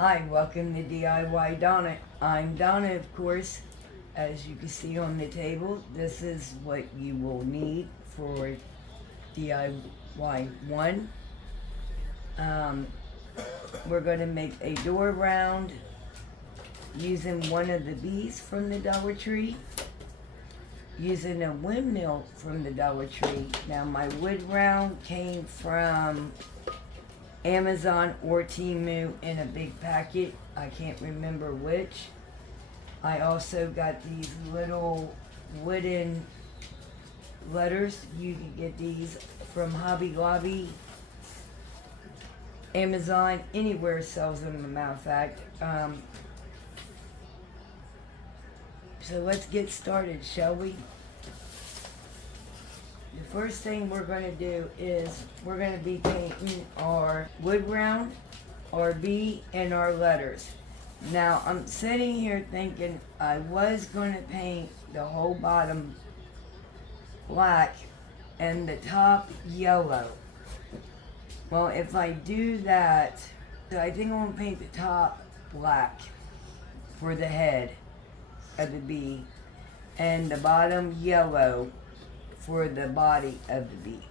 Hi, welcome to DIY Donna. I'm Donna, of course. As you can see on the table, this is what you will need for DIY 1. Um, we're going to make a door round using one of the bees from the Dollar Tree, using a windmill from the Dollar Tree. Now my wood round came from Amazon or Temu in a big packet. I can't remember which. I also got these little wooden letters. You can get these from Hobby Lobby, Amazon, anywhere sells them, as a matter of fact. So let's get started, shall we? The first thing we're going to do is we're going to be painting our wood round, our B, and our letters. Now I'm sitting here thinking I was going to paint the whole bottom black and the top yellow. Well, if I do that, I think I'm going to paint the top black for the head of the bee and the bottom yellow for the body of the bee.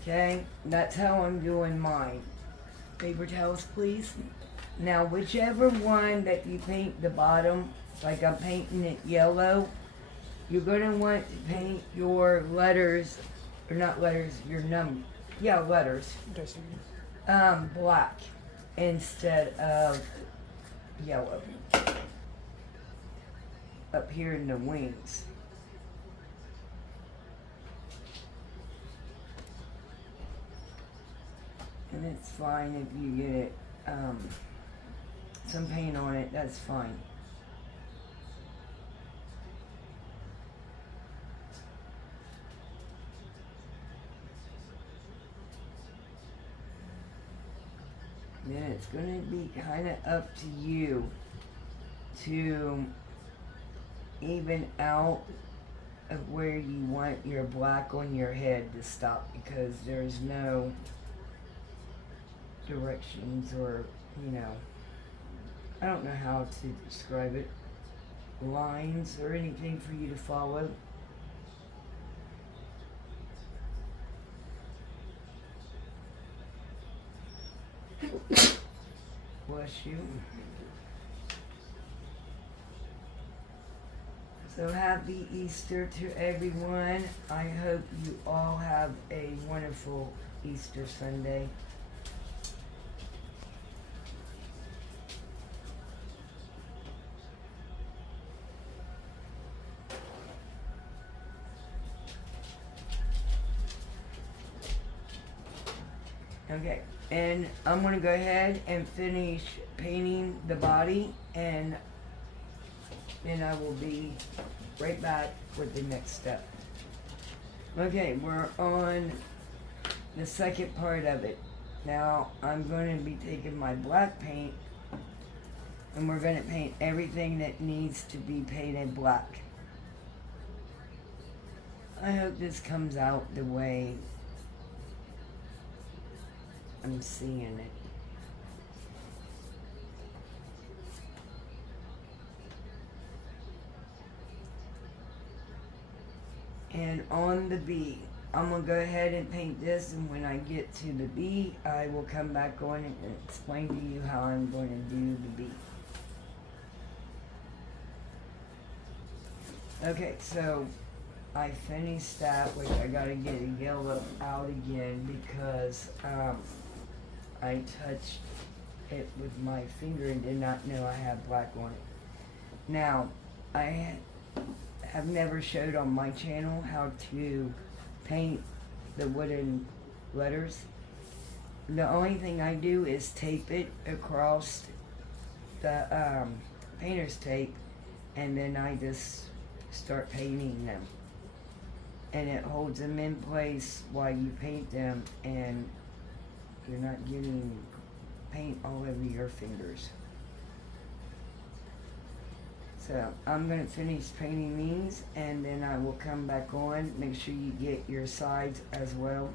Okay, that's how I'm doing mine. Paper towels, please. Now, whichever one that you paint the bottom, like I'm painting it yellow, you're gonna want to paint your letters, or not letters, your letters, black instead of yellow. Up here in the wings. And it's fine if you get it, some paint on it, that's fine. Then it's going to be kind of up to you to even out of where you want your black on your head to stop, because there's no directions or, I don't know how to describe it, lines or anything for you to follow. Bless you. So happy Easter to everyone. I hope you all have a wonderful Easter Sunday. Okay, and I'm going to go ahead and finish painting the body, and then I will be right back with the next step. Okay, we're on the second part of it. Now, I'm going to be taking my black paint, and we're going to paint everything that needs to be painted black. I hope this comes out the way I'm seeing it. And on the bee, I'm going to go ahead and paint this, and when I get to the bee, I will come back on and explain to you how I'm going to do the bee. Okay, so I finished that, which I got to get a yellow out again because I touched it with my finger and did not know I had black on it. Now, I have never showed on my channel how to paint the wooden letters. The only thing I do is tape it across the painter's tape, and then I just start painting them. And it holds them in place while you paint them, and you're not getting paint all over your fingers. So I'm going to finish painting these, and then I will come back on. Make sure you get your sides as well.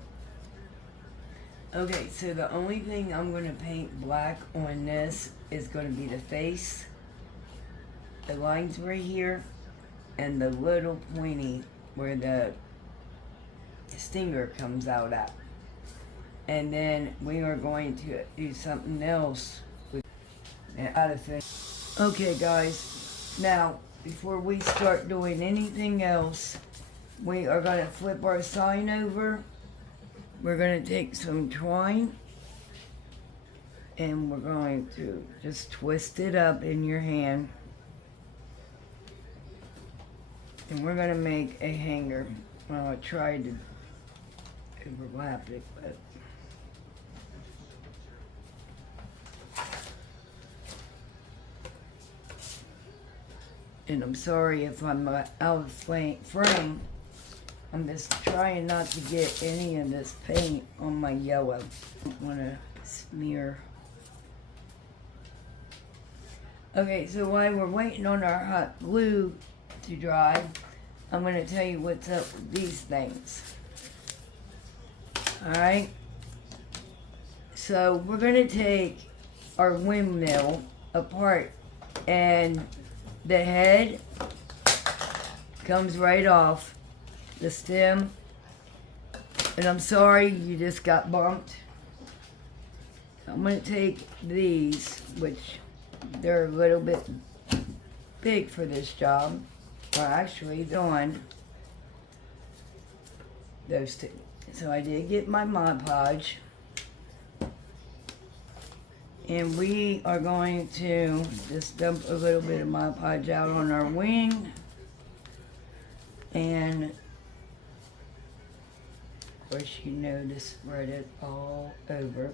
Okay, so the only thing I'm gonna paint black on this is gonna be the face, the lines right here, and the little pointy where the stinger comes out at. And then we are going to do something else with out of it. Okay guys, now before we start doing anything else, we are gonna flip our sign over. We're gonna take some twine and we're going to just twist it up in your hand. And we're gonna make a hanger. Well, I tried to overlap it, but and I'm sorry if I'm out of frame. I'm just trying not to get any of this paint on my yellow. I don't want to smear. Okay, so while we're waiting on our hot glue to dry, I'm going to tell you what's up with these things. Alright, so we're going to take our windmill apart, and the head comes right off the stem, and I'm sorry you just got bumped. I'm going to take these, which they're a little bit big for this job. Well, actually, they're on those two. So I did get my Mod Podge, and we are going to just dump a little bit of Mod Podge out on our wing, and of course you know to spread it all over.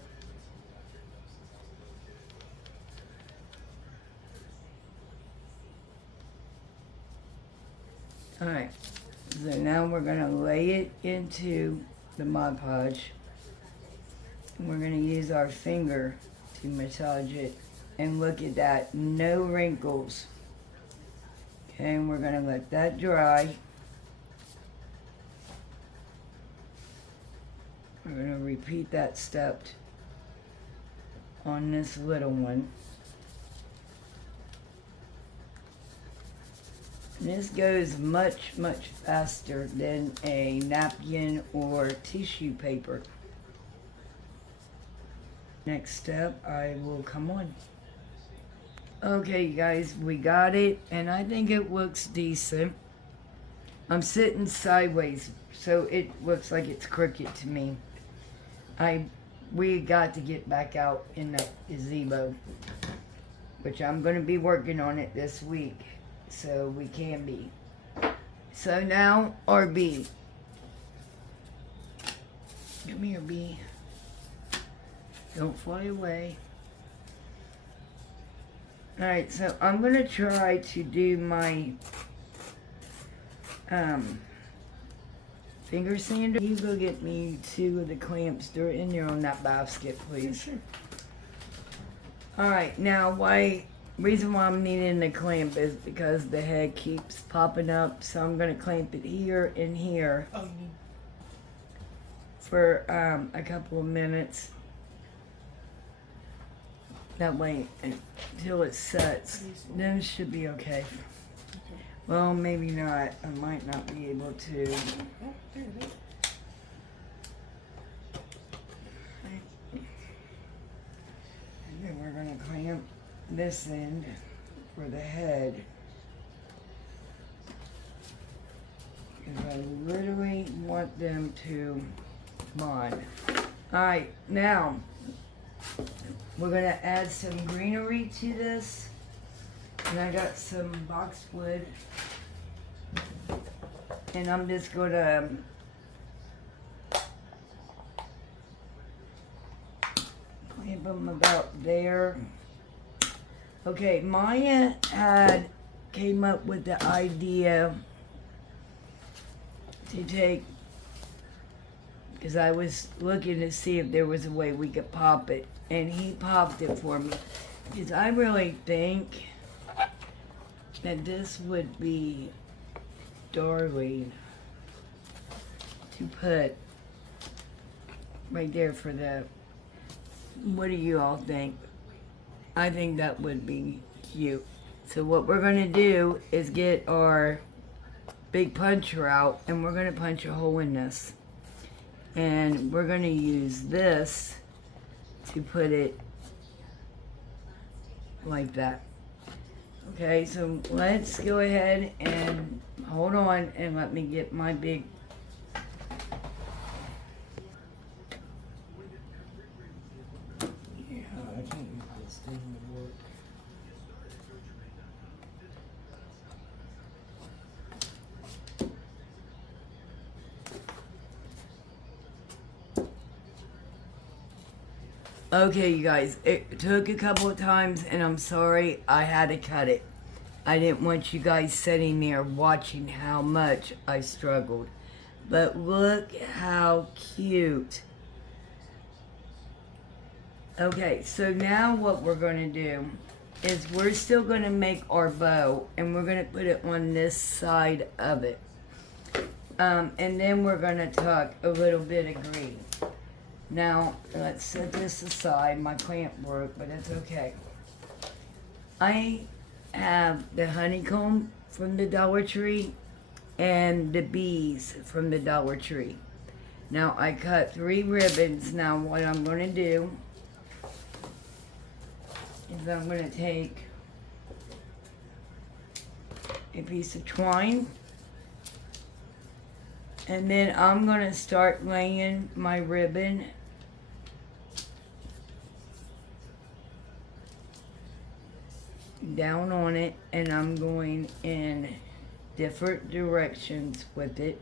Alright, so now we're going to lay it into the Mod Podge. And we're going to use our finger to massage it. And look at that, no wrinkles. Okay, and we're going to let that dry. We're going to repeat that step on this little one. This goes much, much faster than a napkin or tissue paper. Next step, I will come on. Okay, guys, we got it, and I think it looks decent. I'm sitting sideways, so it looks like it's crooked to me. We got to get back out in the gazebo, which I'm going to be working on it this week. So we can be. So now our bee. Come here, bee. Don't fly away. Alright, so I'm gonna try to do my finger sander. You go get me 2 of the clamps. They're in there on that basket, please. Sure. Alright, now reason why I'm needing the clamp is because the head keeps popping up, so I'm going to clamp it here and here for a couple of minutes. That way until it sets. Then it should be okay. Well, maybe not. I might not be able to. And then we're going to clamp this end for the head, because I literally want them to bond. Alright, now we're going to add some greenery to this, and I got some boxwood, and I'm just going to clamp them about there. Okay, Maya came up with the idea to take, because I was looking to see if there was a way we could pop it, and he popped it for me. Because I really think that this would be darling to put right there for the, what do you all think? I think that would be cute. So what we're gonna do is get our big puncher out and we're gonna punch a hole in this. And we're gonna use this to put it like that. Okay, so let's go ahead and hold on and let me get my big. Yeah, I can't get this thing to work. Okay, you guys, it took a couple of times and I'm sorry I had to cut it. I didn't want you guys sitting there watching how much I struggled. But look how cute. Okay, so now what we're going to do is we're still going to make our bow and we're going to put it on this side of it. And then we're going to tuck a little bit of green. Now, let's set this aside. My clamp broke, but it's okay. I have the honeycomb from the Dollar Tree and the bees from the Dollar Tree. Now, I cut 3 ribbons. Now, what I'm going to do is I'm going to take a piece of twine and then I'm going to start laying my ribbon down on it, and I'm going in different directions with it.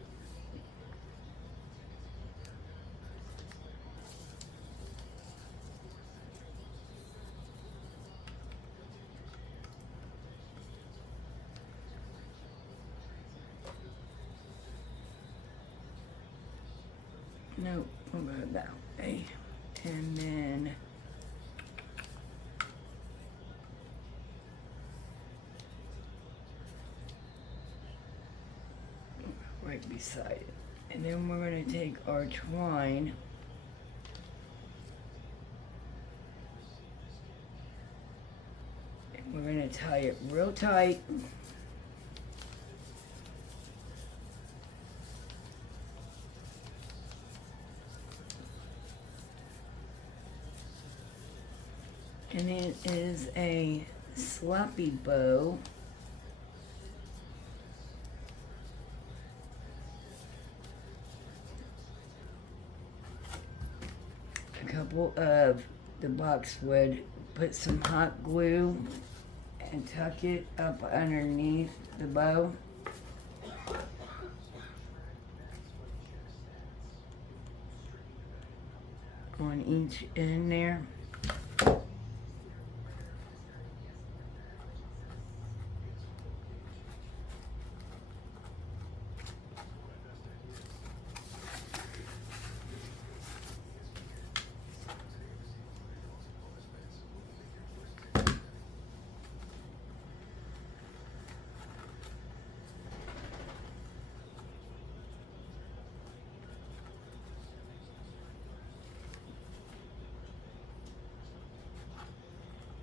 No, we'll go that way. And then right beside it. And then we're going to take our twine and we're going to tie it real tight. And it is a sloppy bow. A couple of the boxwood, put some hot glue and tuck it up underneath the bow. On each end there.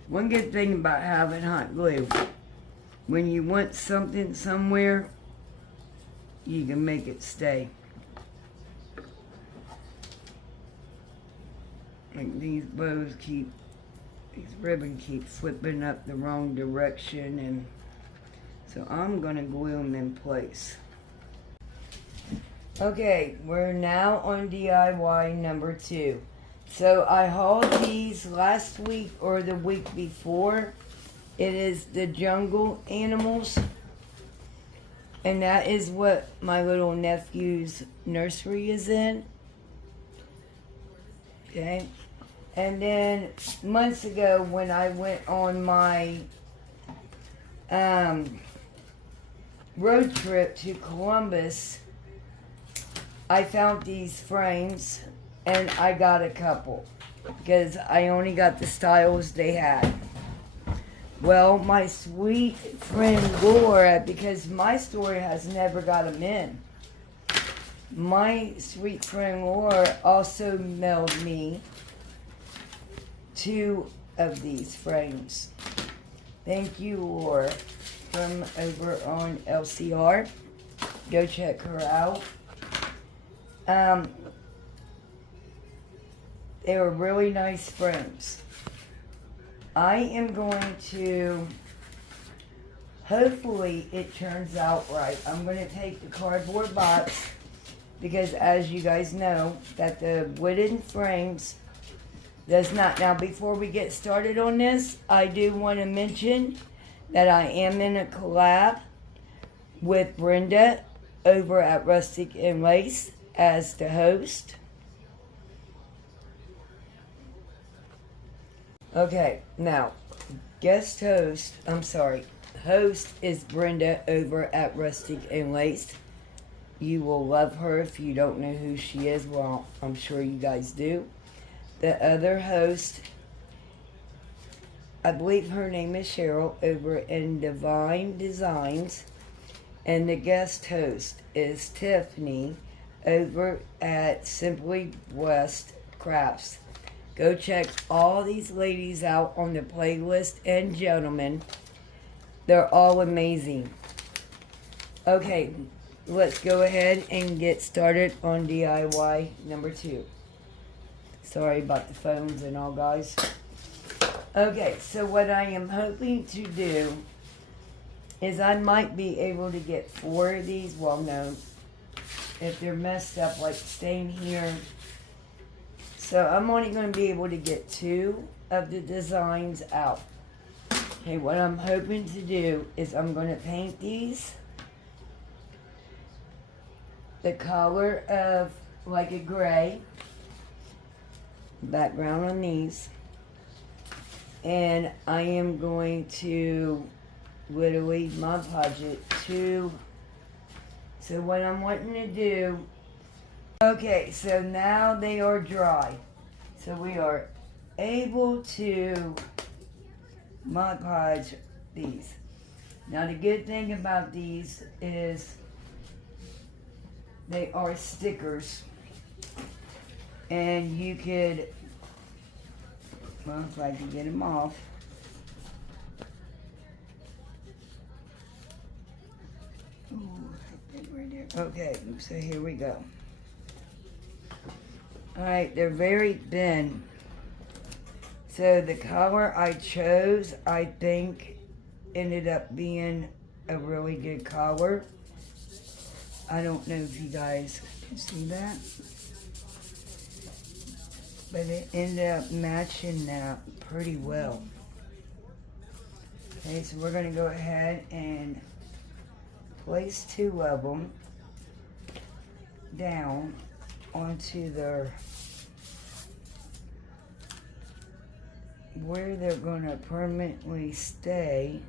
One good thing about having hot glue, when you want something somewhere, you can make it stay. Like these bows these ribbons keep flipping up the wrong direction, and so I'm gonna glue them in place. Okay, we're now on DIY number 2. So I hauled these last week or the week before. It is the jungle animals. And that is what my little nephew's nursery is in. Okay. And then months ago when I went on my road trip to Columbus, I found these frames. And I got a couple, because I only got the styles they had. Well, my sweet friend Laura, because my store has never got them in, my sweet friend Laura also mailed me 2 of these frames. Thank you, Laura, from over on LCR. Go check her out. They were really nice frames. I am going to, hopefully it turns out right. I'm going to take the cardboard box, because as you guys know, that the wooden frames does not. Now, before we get started on this, I do want to mention that I am in a collab with Brenda over at Rustic and Lace as the host. Okay, now, host is Brenda over at Rustic and Lace. You will love her if you don't know who she is. Well, I'm sure you guys do. The other host, I believe her name is Cheryl, over in Divine Designs. And the guest host is Tiffany over at Simply West Crafts. Go check all these ladies out on the playlist, and gentlemen. They're all amazing. Okay, let's go ahead and get started on DIY number 2. Sorry about the phones and all, guys. Okay, so what I am hoping to do is I might be able to get 4 of these. Well, no, if they're messed up, like staying here. So I'm only going to be able to get 2 of the designs out. Okay, what I'm hoping to do is I'm going to paint these the color of like a gray background on these, and I am going to literally Mod Podge it to. So what I'm wanting to do, okay, so now they are dry, so we are able to Mod Podge these. Now the good thing about these is they are stickers, and you could, well, if I can get them off. Ooh, right there. Okay, so here we go. Alright, they're very thin. So the color I chose, I think, ended up being a really good color. I don't know if you guys can see that, but it ended up matching that pretty well. Okay, so we're going to go ahead and place 2 of them down onto their, where they're going to permanently stay.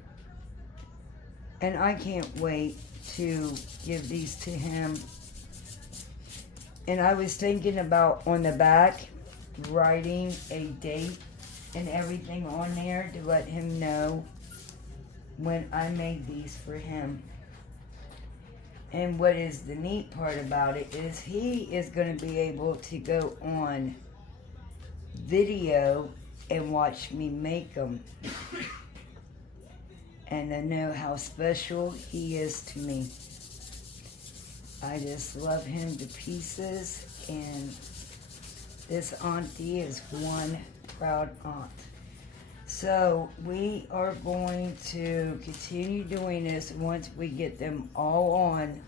And I can't wait to give these to him. And I was thinking about on the back writing a date and everything on there to let him know when I made these for him. And what is the neat part about it is he is going to be able to go on video and watch me make them. And I know how special he is to me. I just love him to pieces, and this auntie is one proud aunt. So we are going to continue doing this once we get them all on.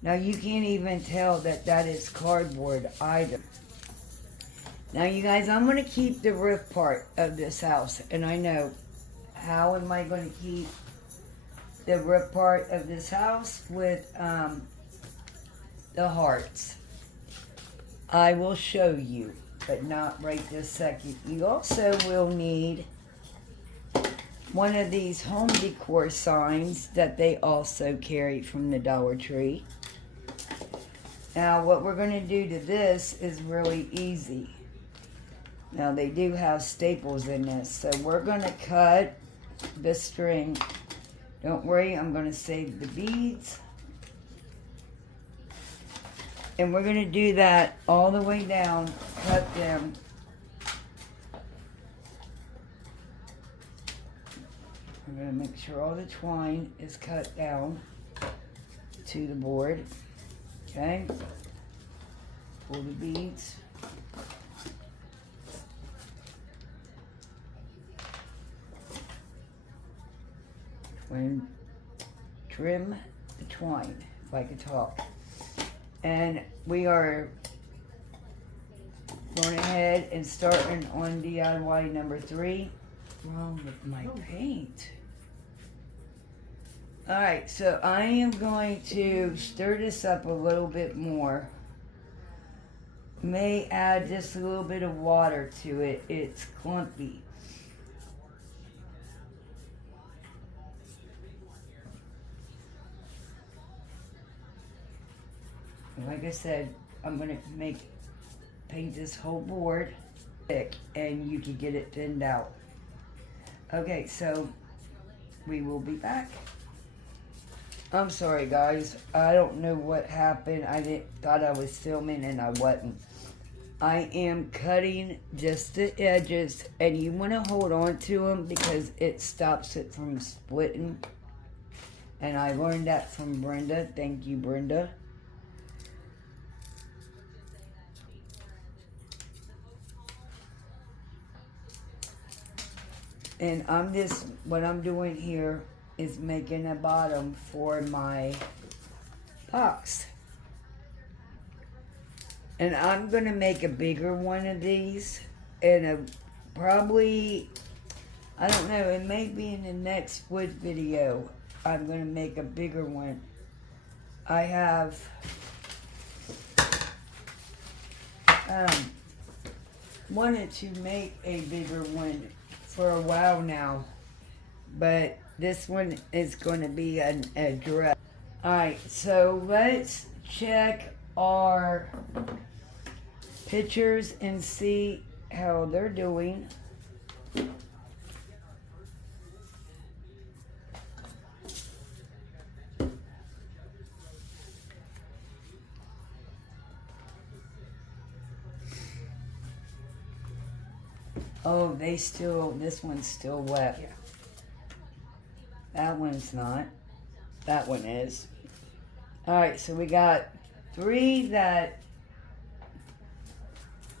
Now you can't even tell that that is cardboard either. Now you guys, I'm going to keep the roof part of this house, and I know, how am I going to keep the roof part of this house with the hearts? I will show you, but not right this second. You also will need one of these home decor signs that they also carry from the Dollar Tree. Now what we're going to do to this is really easy. Now they do have staples in this, so we're going to cut the string. Don't worry, I'm going to save the beads. And we're gonna do that all the way down, cut them. I'm gonna make sure all the twine is cut down to the board. Okay. Pull the beads. And trim the twine like a top. And we are going ahead and starting on DIY number 3. What's wrong with my paint? Alright, so I am going to stir this up a little bit more. May add just a little bit of water to it. It's clumpy. Like I said, I'm gonna paint this whole board thick, and you can get it thinned out. Okay, so we will be back. I'm sorry guys, I don't know what happened. I thought I was filming and I wasn't. I am cutting just the edges, and you want to hold on to them because it stops it from splitting. And I learned that from Brenda. Thank you, Brenda. And what I'm doing here is making a bottom for my box. And I'm going to make a bigger one of these. And probably, I don't know, it may be in the next wood video. I'm going to make a bigger one. I have wanted to make a bigger one for a while now, but this one is going to be a dress. Alright, so let's check our pictures and see how they're doing. Oh, this one's still wet. Yeah. That one's not. That one is. Alright, so we got 3 that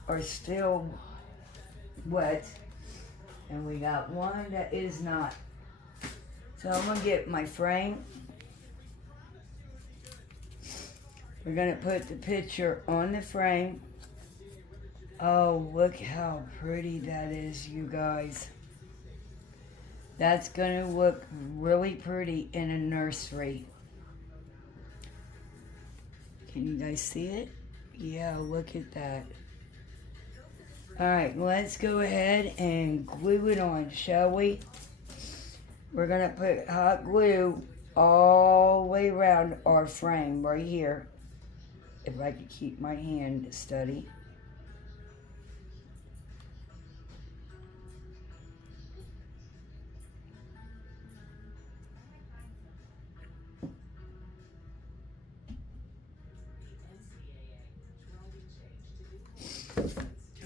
are still wet, and we got 1 that is not. So I'm going to get my frame. We're going to put the picture on the frame. Oh, look how pretty that is, you guys. That's going to look really pretty in a nursery. Can you guys see it? Yeah, look at that. Alright, let's go ahead and glue it on, shall we? We're going to put hot glue all the way around our frame right here. If I could keep my hand steady.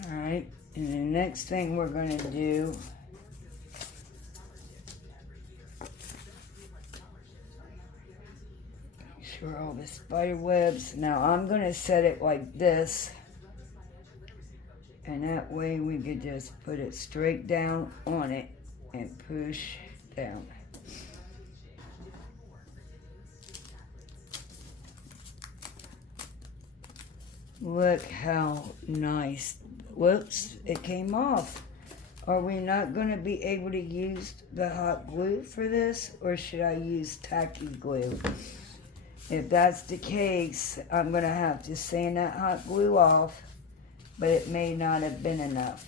Alright, and the next thing we're going to do sure all the spider webs. Now I'm going to set it like this, and that way we could just put it straight down on it and push down. Look how nice. Whoops, it came off. Are we not going to be able to use the hot glue for this, or should I use tacky glue? If that's the case, I'm going to have to sand that hot glue off, but it may not have been enough.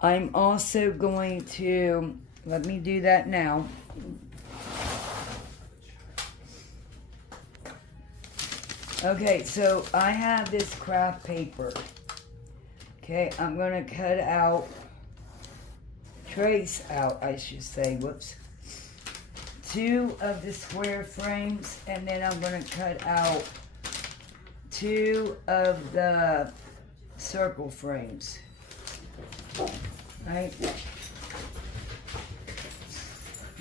I'm also going to, let me do that now. Okay, so I have this craft paper. Okay, I'm going to cut out, trace out, I should say, whoops, 2 of the square frames, and then I'm going to cut out 2 of the circle frames. Right?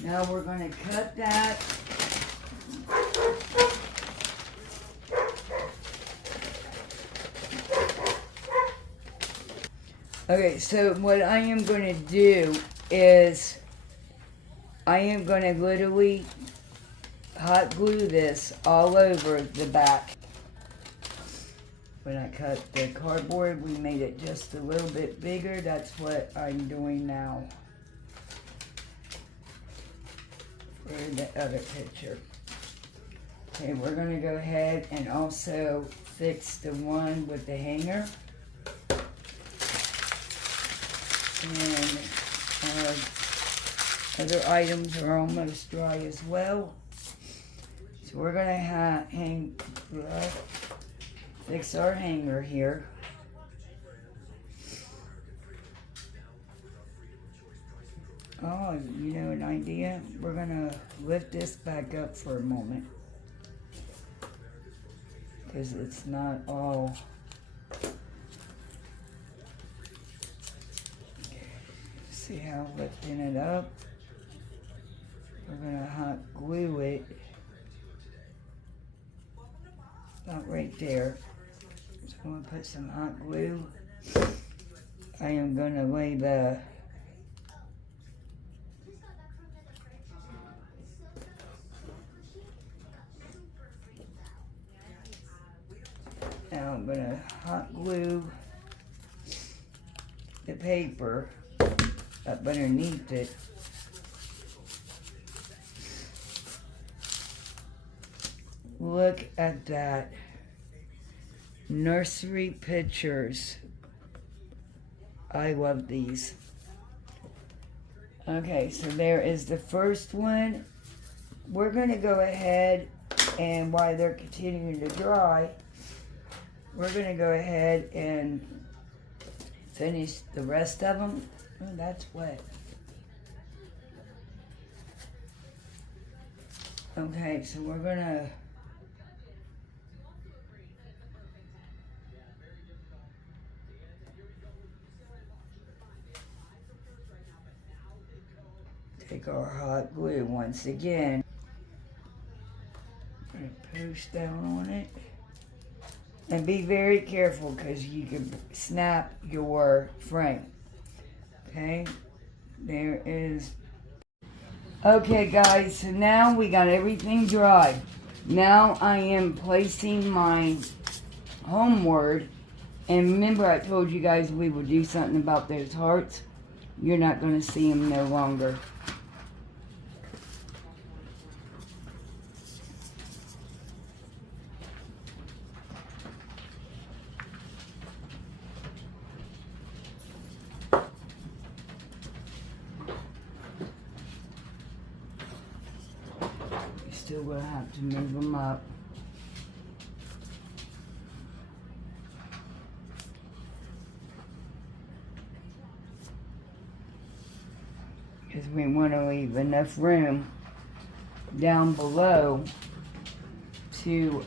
Now we're going to cut that. Okay, so what I am going to do is I am going to literally hot glue this all over the back. When I cut the cardboard, we made it just a little bit bigger. That's what I'm doing now for the other picture. Okay, we're going to go ahead and also fix the one with the hanger. And our other items are almost dry as well. So we're going to fix our hanger here. Oh, you know an idea? We're going to lift this back up for a moment, because it's not all... See how lifting it up? We're going to hot glue it. About right there. So I'm going to put some hot glue. I am going to lay the now I'm going to hot glue the paper up underneath it. Look at that. Nursery pictures. I love these. Okay, so there is the first one. We're going to go ahead, and while they're continuing to dry, we're going to go ahead and finish the rest of them. Oh, that's wet. Okay, so we're gonna take our hot glue once again. Gonna push down on it. And be very careful, because you can snap your frame. Okay, there is. Okay guys, so now we got everything dry. Now I am placing my homeward. And remember, I told you guys we would do something about those hearts. You're not going to see them no longer. Still gonna have to move them up. Because we want to leave enough room down below to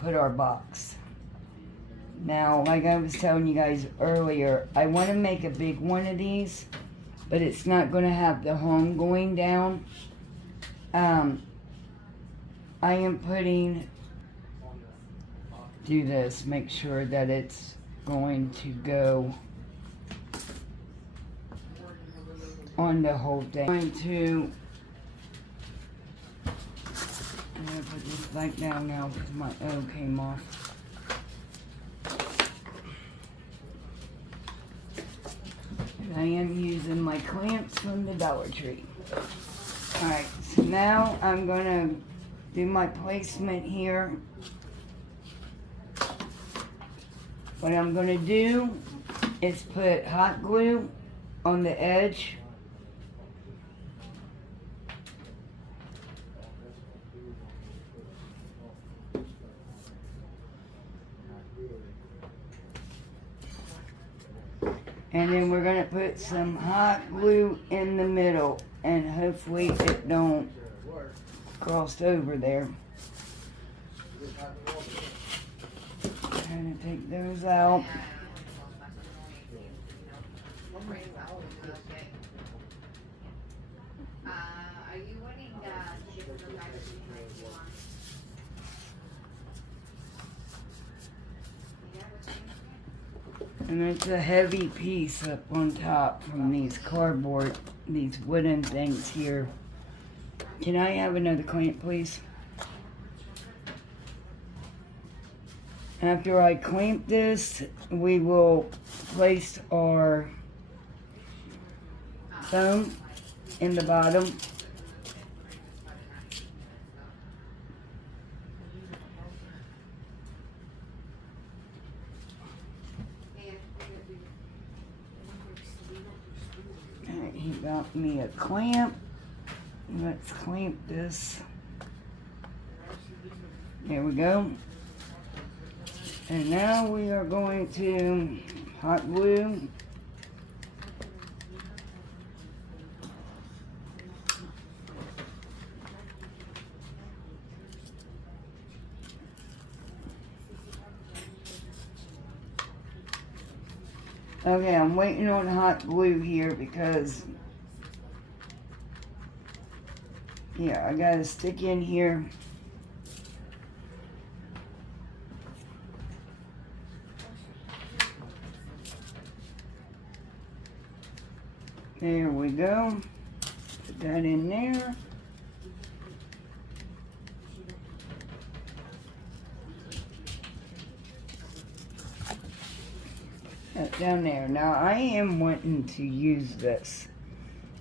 put our box. Now, like I was telling you guys earlier, I want to make a big one of these, but it's not going to have the home going down. I am do this, make sure that it's going to go on the whole thing. I'm going to put this back down now because my O came off. And I am using my clamps from the Dollar Tree. Alright, so now I'm going to do my placement here. What I'm going to do is put hot glue on the edge. And then we're going to put some hot glue in the middle, and hopefully it don't cross over there. Trying to take those out. Are you wanting the ship for privacy? And it's a heavy piece up on top from these these wooden things here. Can I have another clamp, please? After I clamp this, we will place our foam in the bottom. Alright, he got me a clamp. Let's clamp this. There we go. And now we are going to hot glue. Okay, I'm waiting on hot glue here because, yeah, I gotta stick in here. There we go. Put that in there. That down there. Now I am wanting to use this.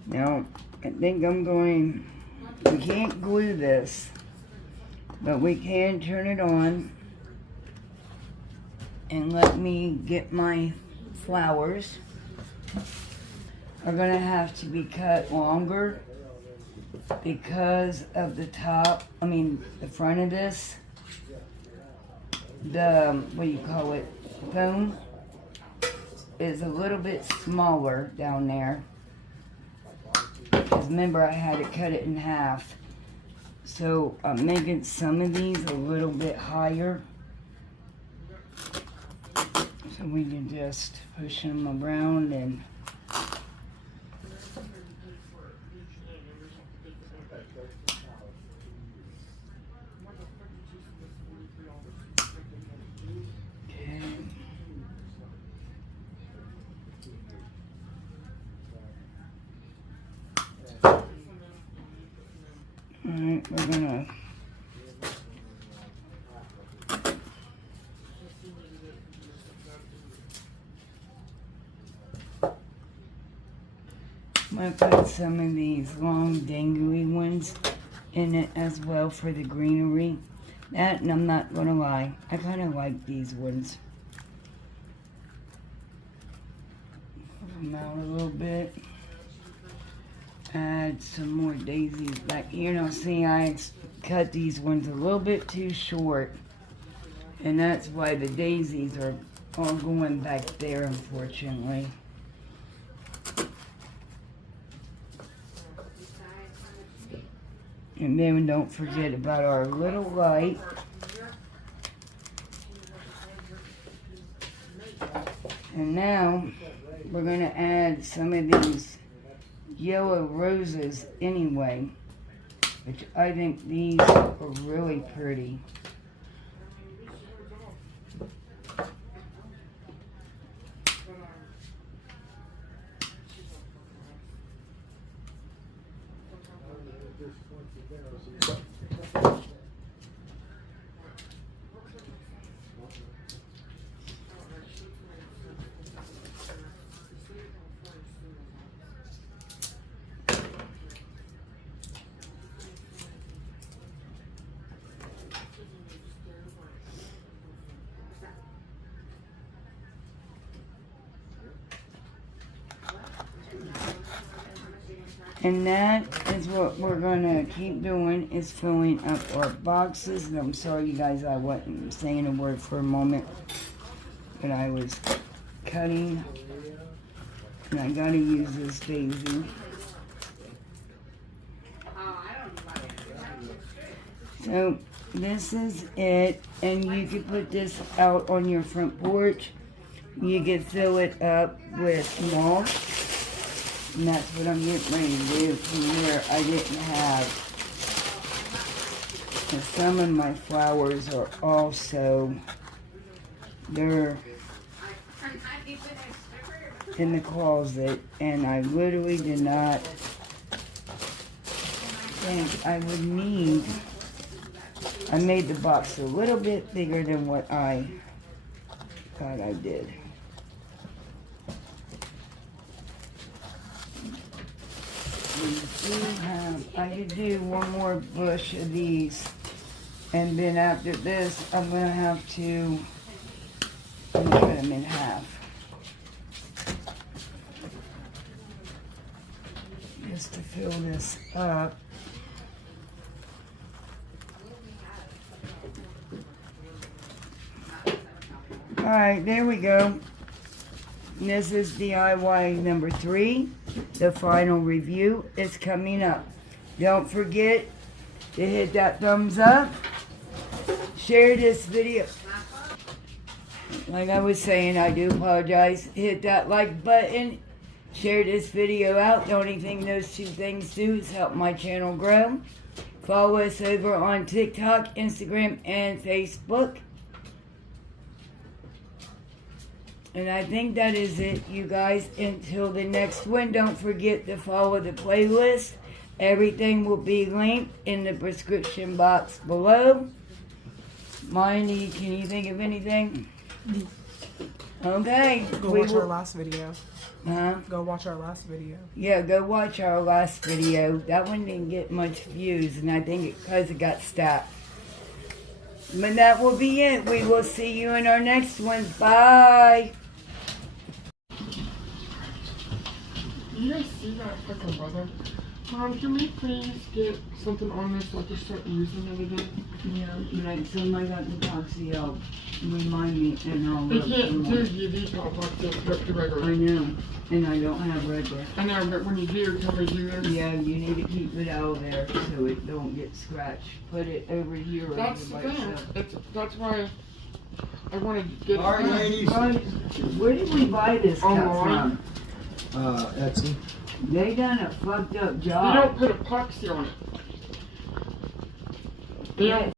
Now I think we can't glue this, but we can turn it on and let me get my flowers. Are gonna have to be cut longer because of the front of this. What do you call it? Foam is a little bit smaller down there. Because remember, I had to cut it in half. So I'm making some of these a little bit higher. So we can just push them around and Alright, we're gonna put some of these long dangly ones in it as well for the greenery. That, and I'm not gonna lie, I kind of like these ones. Put them out a little bit. Add some more daisies back here. Now see, I cut these ones a little bit too short, and that's why the daisies are all going back there, unfortunately. And then don't forget about our little light. And now we're going to add some of these yellow roses anyway, which I think these are really pretty. And that is what we're gonna keep doing, is filling up our boxes. And I'm sorry, you guys, I wasn't saying a word for a moment, but I was cutting, and I gotta use this daisy. So this is it, and you can put this out on your front porch. You can fill it up with mulch, and that's what I'm getting ready to do from where I didn't have. And some of my flowers are also, they're in the closet, and I literally did not think I would need. I made the box a little bit bigger than what I thought I did. I could do one more bush of these, and then after this I'm gonna have to cut them in half. Just to fill this up. Alright, there we go. And this is DIY number 3. The final review is coming up. Don't forget to hit that thumbs up. Share this video. Like I was saying, I do apologize. Hit that like button. Share this video out. The only thing those two things do is help my channel grow. Follow us over on TikTok, Instagram, and Facebook. And I think that is it, you guys. Until the next one, don't forget to follow the playlist. Everything will be linked in the description box below. Mindy, can you think of anything? Okay. Go watch our last video. Huh? Go watch our last video. Yeah, go watch our last video. That one didn't get much views, and I think it's because it got stopped. But that will be it. We will see you in our next one. Bye. You guys see that fucking weather? Can we please get something on this so I can start using it again? Yeah, like somebody got the epoxy out. Remind me, and I'll They look can't some do more. UV pop like this, you have to I regular. know, and I don't have red there. I know, but when you do, can we do this? Yeah, you need to keep it out of there so it don't get scratched. Put it over here. That's the over by thing. itself. That's why I wanted to get All right, it. ladies. Where did we buy this cup Online. from? Etsy. They done a fucked up You job. don't put epoxy on it. They don't